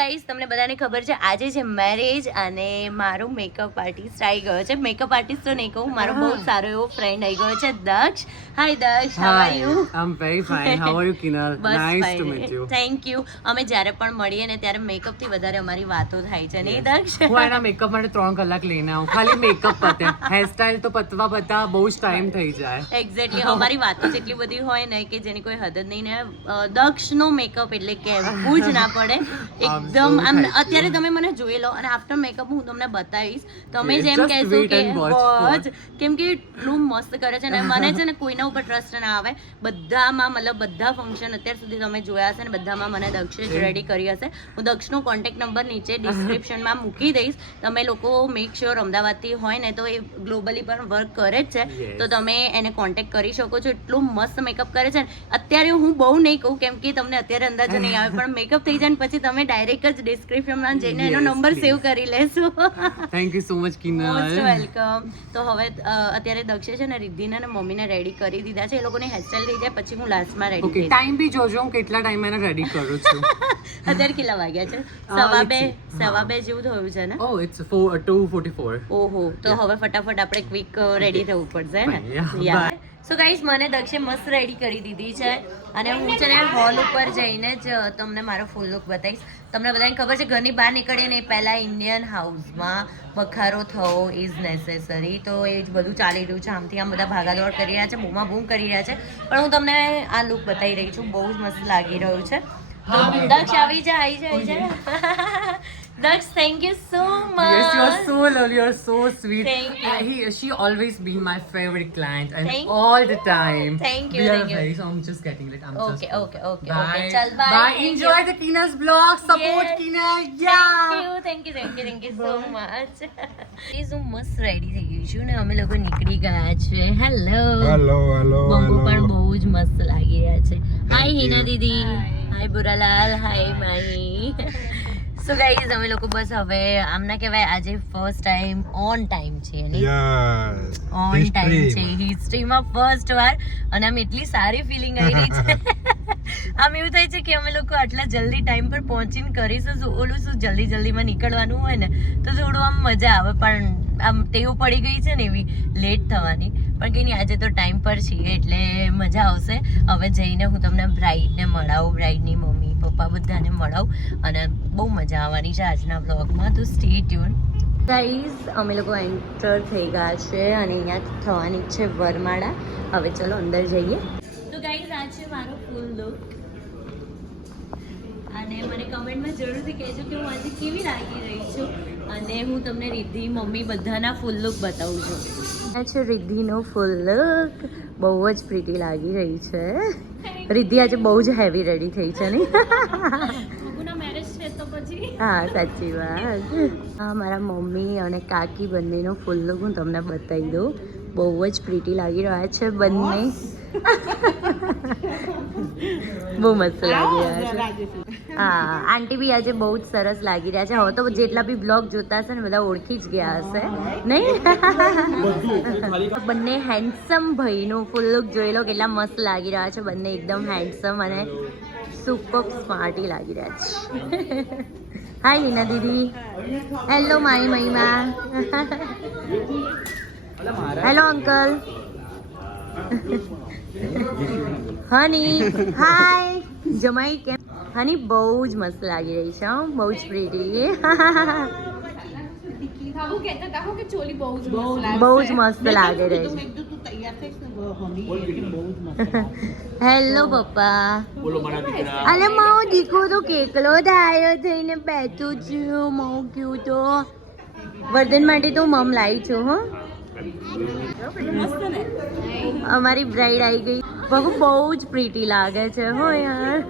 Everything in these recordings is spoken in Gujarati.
Guys તમને બધાને ખબર છે આજે છે મેરેજ અને મારો મેકઅપ આર્ટિસ્ટ આવી ગયો છે. મેકઅપ આર્ટિસ્ટ તો નહીં કહું મારો બહુ સારો એવો ફ્રેન્ડ આવી ગયો છે Daksh. Hi Daksh. How are you I am very fine how are you Kinal? nice to meet you thank you અમે જ્યારે પણ મળીએ ને ત્યારે મેકઅપથી વધારે અમારી વાતો થાય છે. ને દક્ષ? હું એના મેકઅપ માટે ત્રણ કલાક લઈને આવું. ખાલી મેકઅપ પતે. હેરસ્ટાઇલ તો પતવા પતા બહુ જ ટાઈમ થઈ જાય. એક્ઝેક્ટલી અમારી વાતો જ એટલી બધી હોય ને કે જેની કોઈ હદ જ નહીં ને દક્ષ નો મેકઅપ એટલે કહેવું જ ના પડે. એકદમ આમ અત્યારે તમે મને જોઈ લો અને આફ્ટર મેકઅપ હું તમને બતાવીશ. તમે જેમ કહેશો કે watch. કેમ કે એટલું મસ્ત કરે છે ને મને છે ને કોઈના ઉપર ટ્રસ્ટ ના આવે. બધામાં મતલબ બધા ફંક્શન અત્યાર સુધી તમે જોયા હશે ને બધામાં મને દક્ષે જ રેડી કરી હશે. હું દક્ષનો કોન્ટેક્ટ નંબર નીચે ડિસ્ક્રિપ્શનમાં મૂકી દઈશ. તમે લોકો મેક શ્યોર અમદાવાદથી હોય ને તો એ ગ્લોબલી પણ વર્ક કરે જ છે. તો તમે એને કોન્ટેક્ટ કરી શકો છો. એટલું મસ્ત મેકઅપ કરે છે ને. અત્યારે હું બહુ નહીં કહું કેમ કે તમને અત્યારે અંદાજો નહીં આવે પણ મેકઅપ થઈ જાય ને પછી તમે ડાયરેક્ટ જ ડિસ્ક્રિપ્શનમાં જઈને એનો નંબર સેવ કરી લેશું. Thank you so much most Kinal welcome તો હવે અત્યારે દક્ષે છે ને રિદ્ધિને અને મમ્મીને રેડી કરી દીધા છે. એ લોકોની હેરસ્ટાઈલ થઈ જાય પછી હું લાસ્ટમાં રેડી ઓકે ટાઈમ બી જોજો હું કેટલા ટાઈમ એને રેડી કરું છું. અત્યારે કેટલા વાગ્યા છે? સવા બે સવા બે જેવું થયું છે ને? ઓ it's four two forty four ઓહો તો હવે ફટાફટ આપણે ક્વિક રેડી થવું પડશે ને? Bye. સો ગાઈઝ મને દક્ષે મસ્ત રેડી કરી દીધી છે અને હું છે ને હોલ ઉપર જઈને જ તમને મારો ફૂલ લુક બતાવીશ. તમને બધાને ખબર છે, ઘરની બહાર નીકળીએ ને પહેલાં ઇન્ડિયન હાઉસમાં વખારો થવો ઇઝ નેસેસરી તો એ જ બધું ચાલી રહ્યું છે. આમથી આમ બધા ભાગાદોડ કરી રહ્યા છે, બૂમા બૂમ કરી રહ્યા છે. પણ હું તમને આ લુક બતાવી રહી છું. બહુ જ મસ્ત લાગી રહ્યું છે. તો દક્ષ આવી જાય આવી જા. આવી જા Daksh thank you so Yes, you are much so lovely. You are so sweet. Thank you. Uh, he, she always been my favorite client, and Thank- all the time. Thank you, We are thank you. very. So I'm just getting late. I'm Okay, just. okay, okay, Bye. okay. Chal, bye. Bye. Thank Enjoy you. the Kina's vlog. Support Yes. Kina. Yeah. Thank you thank you thank you thank you so much please હું મસ્ત રેડી થઈ ગઈ છું ને અમે લોકો નીકળી ગયા છે હેલો હેલો હેલો બંગો પણ હેલો બહુ જ મસ્ત લાગી રહ્યા છે હાય you. Hina Didi hi બુરાલાલ hi Mahi so guys અમે લોકો બસ હવે આમના કહેવાય આજે ફર્સ્ટ ટાઈમ ઓન ટાઈમ છે ઓન ટાઈમ છે હિસ્ટ્રીમાં ફર્સ્ટ વાર. અને આમ એટલી સારી ફિલિંગ આવી રહી છે. આમ એવું થાય છે કે અમે લોકો આટલા જલ્દી ટાઈમ પર પહોંચીને કરીશું ઓલું શું જલ્દી જલ્દીમાં નીકળવાનું હોય ને તો થોડું આમ મજા આવે. પણ આમ ટેવ પડી ગઈ છે ને એવી લેટ થવાની. પણ કંઈ નહીં આજે તો ટાઈમ પર છીએ એટલે મજા આવશે. હવે જઈને હું તમને બ્રાઇડને મળાવું બ્રાઇડની મમ્મી પપ્પા બધાને મળાવું અને બહુ મજા આવવાની છે આજના બ્લોગમાં તો સ્ટે ટ્યુન ગાઈઝ અમે લોકો એન્ટર થઈ ગયા છે અને અહીંયા થવાની છે વરમાળા. હવે ચલો અંદર જઈએ. તો ગાઈઝ આ છે મારો ફૂલ લુક અને મને કમેન્ટમાં જરૂરથી કહેજો કે હું આજે કેવી લાગી રહી છું. અને હું તમને રિદ્ધિ મમ્મી બધાના ફૂલ લુક બતાવું છું. આ છે રિદ્ધિનો ફૂલ લુક બહુ જ પ્રીટી લાગી રહી છે. રિદ્ધિ આજે બહુ જ હેવી રેડી થઈ છે ને? હા સાચી વાત. હા મારા મમ્મી અને કાકી બંનેનો ફૂલ લુક હું તમને બતાવી દઉં. બહુ જ પ્રીટી લાગી રહ્યા છે બંને. બહુ મસ્ત લાગી રહ્યા છે. હા આંટી બી આજે બહુ જ સરસ લાગી રહ્યા છે. હવે તો જેટલા બી બ્લોગ જોતા હશે ને બધા ઓળખી જ ગયા હશે. નહીં? બંને હેન્ડસમ ભાઈનું ફૂલ લુક જોઈ લો કેટલા મસ્ત લાગી રહ્યા છે. બંને એકદમ હેન્ડસમ અને સુપર સ્માર્ટી લાગી રહ્યા છે. હાય લીના દીદી. હેલો મારી મહિમા. હેલો અંકલ હની હાય જમાઈ કેમ? હની બહુ જ મસ્ત લાગી રહી છે બહુ જ પ્રીટી બહુ જ મસ્ત લાગી રહી છે. હેલો પપ્પા. અરે મારો દીકરો. તો કેકલો ધાર્યો થઈને બેઠું છું. મઉ ક્યું તો. વર્ધન માટે તો મમ લાવી છું હો. અમારી બ્રાઇડ આવી ગઈ. બહુ બહુ જ પ્રીટી લાગે છે હો યાર.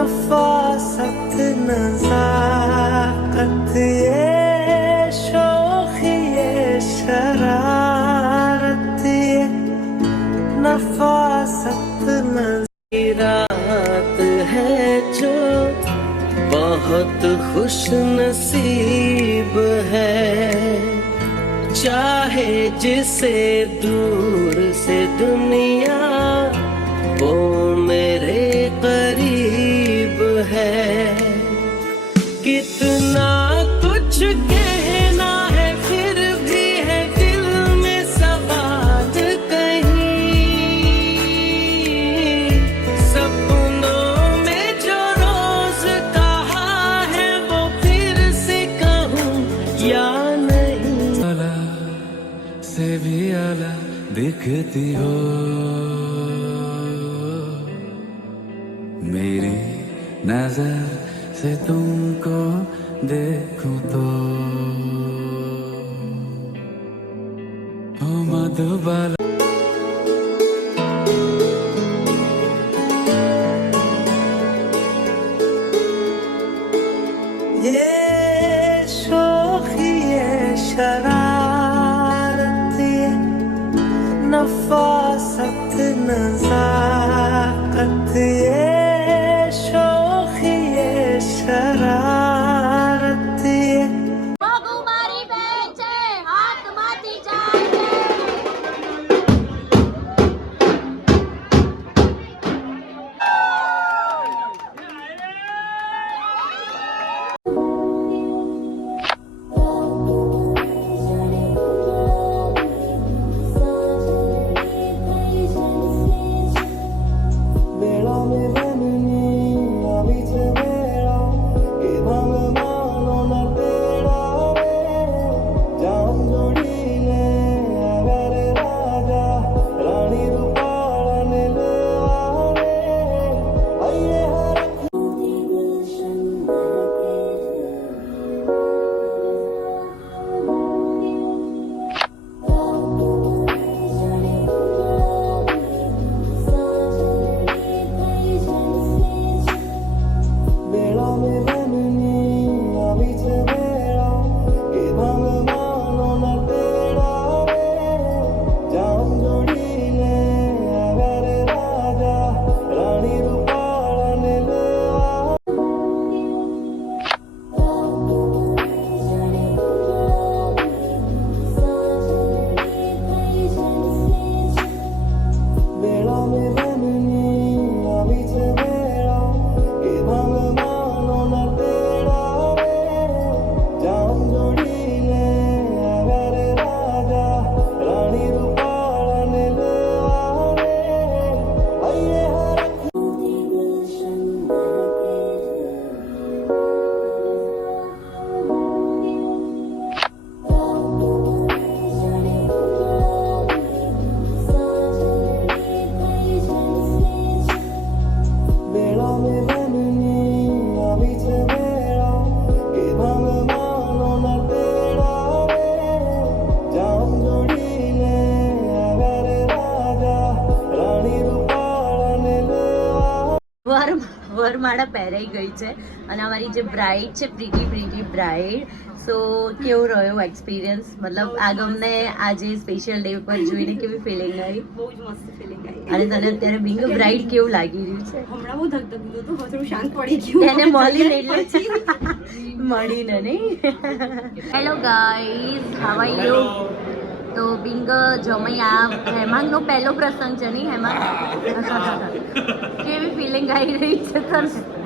नफासत नजाकत, ये शोखी, ये शरारत, ये नफासत नजीरात है जो बहुत खुश नसीब है। चाहे जिसे दूर से दुनिया ser. વરમાળા ગઈ છે. અને અમારી જે બ્રાઇડ છે પ્રીટી પ્રીટી બ્રાઇડ સો કેવો રહ્યો એક્સપિરિયન્સ મતલબ આગમને આજે સ્પેશિયલ ડે પર જોઈને કેવી ફિલિંગ આવી? બહુ જ મસ્ત ફિલિંગ આવી. અને તને અત્યારે બિંગ બ્રાઇડ કેવું લાગી રહ્યું છે? હમણાં બહુ ધક ધક હતું થોડું શાંત પડી ગયું એને મળીને એટલે? મળીને નહીં? Hello guys how are you તો બિંગ જમૈયા હેમાંગનો પહેલો પ્રસંગ છે નહીં હેમાંગ? કેવી ફિલિંગ આવી રહી છે તને?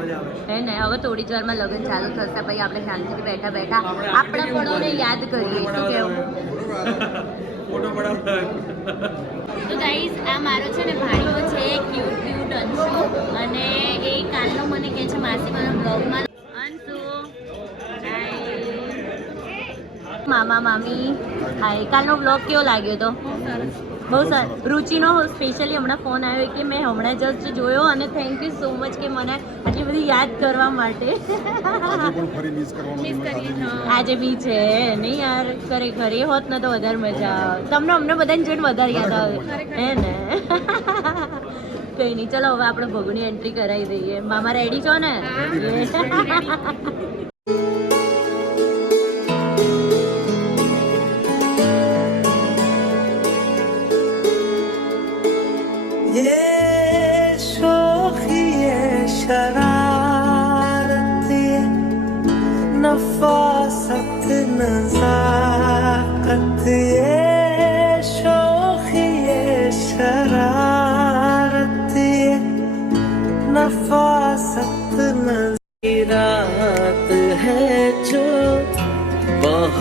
હે ને? હવે થોડી જ વારમાં લગ્ન ચાલુ થશે પછી આપણે શાંતિથી બેઠા બેઠા આપણા પળોને યાદ કરીએ. શું કેવું? તો ગાઈઝ આ મારો છે ને ભાણીઓ છે ક્યુટ ક્યુટ અંશુ. અને એ કાલનો મને કહે છે માસી મારા બ્લોગમાં મામા મામી. હાય કાલનો બ્લોગ કેવો લાગ્યો તો? બહુ સરસ. રુચિનો સ્પેશિયલી હમણાં ફોન આવ્યો કે મેં હમણાં જસ્ટ જોયો અને થેન્ક યુ સો મચ કે મને બધી યાદ કરવા માટે. આજે બી છે. નહીં યાર ખરેખર ઘરે હોત ને તો વધારે મજા આવે. તમને અમને બધાને જોઈને વધારે યાદ આવે. હે ને? કઈ નહીં. ચલો હવે આપણે ભગુની એન્ટ્રી કરાવી દઈએ. મામા રેડી છો ને?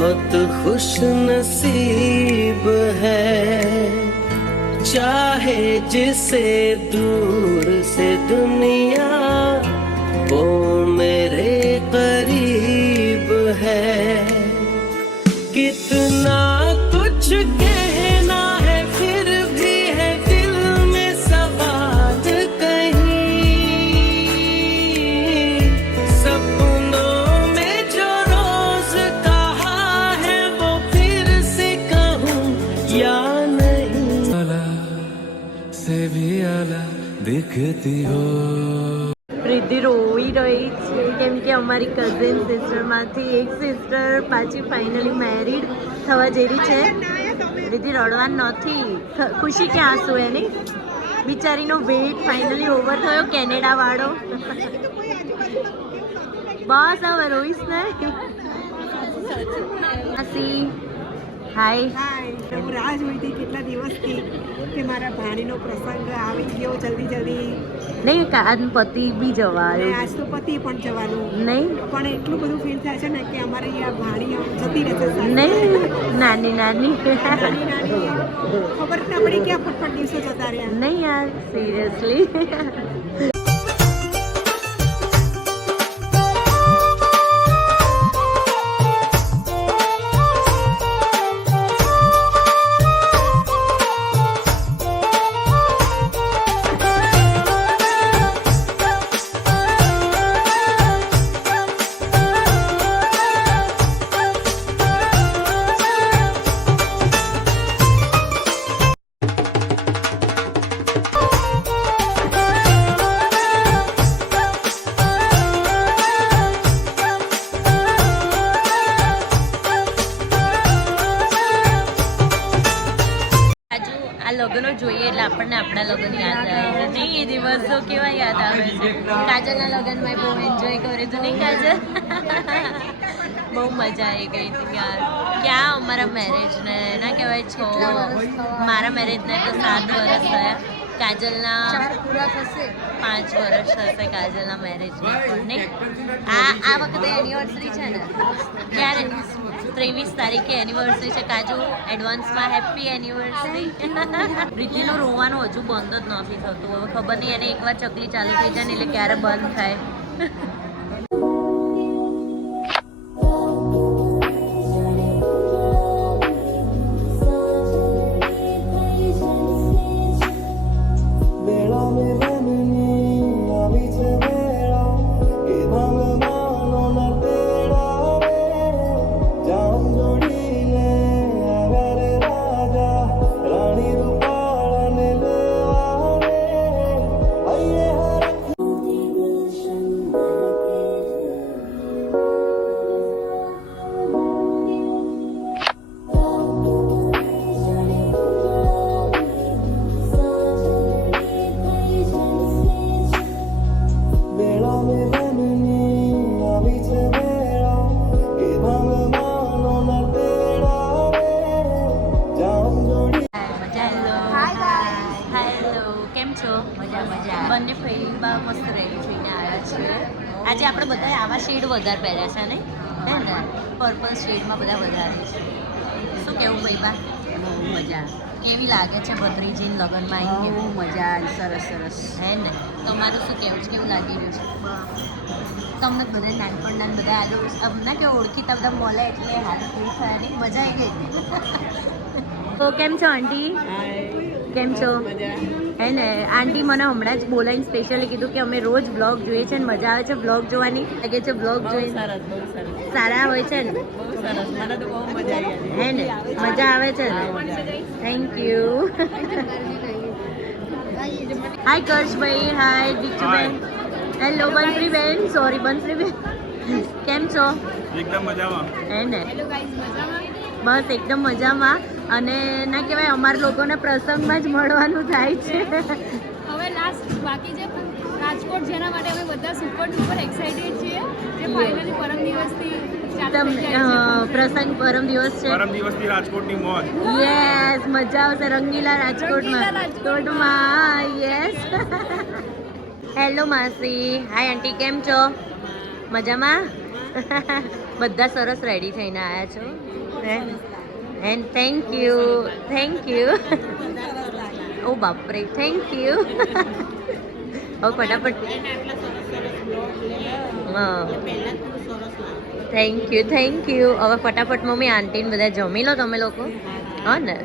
बहुत खुश नसीब है। चाहे जिसे दूर से दुनिया वो मेरे करीब है। कितना શકતી હો. પ્રીતિ રોઈ રહી છે કેમ કે અમારી કઝિન સિસ્ટરમાંથી એક સિસ્ટર પાછી ફાઇનલી મેરીડ થવા જેવી છે. પ્રીતિ રડવાનું નથી. ખુશી ક્યાં આંસુ એની? બિચારીનો વેટ ફાઇનલી ઓવર થયો કેનેડાવાળો. બસ હવે રોઈશ ને. હાય હાય હું રાહ જોઈ હતી કેટલા દિવસથી કે મારા ભાણીનો પ્રસંગ આવી ગયો જલ્દી જલ્દી. નહીં કાન પતિ બી જવા આજ તો પતિ પણ જવાનું. નહીં. પણ એટલું બધું ફીલ થાય છે ને કે અમારે અહીંયા ભાણી જતી રહેશે નહીં નાની નાની. નાની નાની. ખબર ના પડી કે આ ફટફટ દિવસો જતા રહ્યા. નહીં યાર સિરિયસલી જોઈએ એટલે આપણને આપણા લગ્ન યાદ આવે નહીં એ દિવસો કેવા યાદ આવે છે. કાજલના લગ્નમાં બહુ એન્જોય કર્યું હતું નહીં કાજલ? બહુ મજા આવી ગઈ હતી યાર. ક્યાં અમારા મેરેજને ના કહેવાય છો મારા મેરેજને તો સાત વર્ષ થયા. કાજલના પાંચ વર્ષ થશે કાજલના મેરેજને આ આ વખતે એનિવર્સરી છે ને. ક્યારે? ત્રેવીસ તારીખે એનિવર્સરી છે. કાજુ એડવાન્સમાં હેપી એનિવર્સરી પ્રીતિનું રોવાનું હજુ બંધ જ નથી થતું. હવે ખબર નહીં, એને એકવાર ચકલી ચાલુ થઈ જાય ને એટલે ક્યારે બંધ થાય. ભત્રીજીને આવી બહુ મજા મજા સરસ સરસ. હે ને? તમારું શું કેવું છે? કેવું લાગી રહ્યું છે? તમને બધા નાનપણના બધા આગળ અમને કે ઓળખીતા બધા મળે એટલે હાથ ફૂલ થવાની મજા આવી ગઈ. તો કેમ છો આંટી? કેમ છો? હે ને? આંટી મને હમણાં જ બોલાવીને સ્પેશિયલી કીધું કે અમે રોજ બ્લોગ જોઈએ છે ને મજા આવે છે બ્લોગ જોવાની? લાગે છે બ્લોગ જોઈ સરસ બહુ સરસ. સારા હોય છે ને? સરસ. મને તો બહુ મજા આવી. હે ને? મજા આવે છે ને? થેન્ક યુ હાય કર્ષભાઈ હાય દીક્ષુબેન હેલો બંશ્રીબેન સોરી બંશ્રીબેન કેમ છો? એકદમ મજામાં. હે ને? બસ એકદમ મજામાં. અને ના કહેવાય અમારા લોકોને પ્રસંગમાં જ મળવાનું થાય છે. હવે લાસ્ટ બાકી છે રાજકોટ જેના માટે અમે બધા સુપર ડુપર એક્સાઇટેડ છીએ. જે ફાઇનલી પરમ દિવસથી પ્રસંગ પરમ દિવસ છે. પરમ દિવસથી રાજકોટની મોજ. યસ મજા આવશે રંગીલા રાજકોટમાં. રંગીલા રાજકોટમાં. રાજકોટમાં યસ હેલો માસી. હાય આંટી કેમ છો? મજામાં? બધા સરસ રેડી થઈને આવ્યા છો. And thank you thank you ઓ બાપરે થેન્ક યુ હવે ફટાફટ. હા. થેન્ક યુ થેન્ક યુ હવે ફટાફટ મમ્મી આંટીને બધા જમી લો તમે લોકો. હા ને?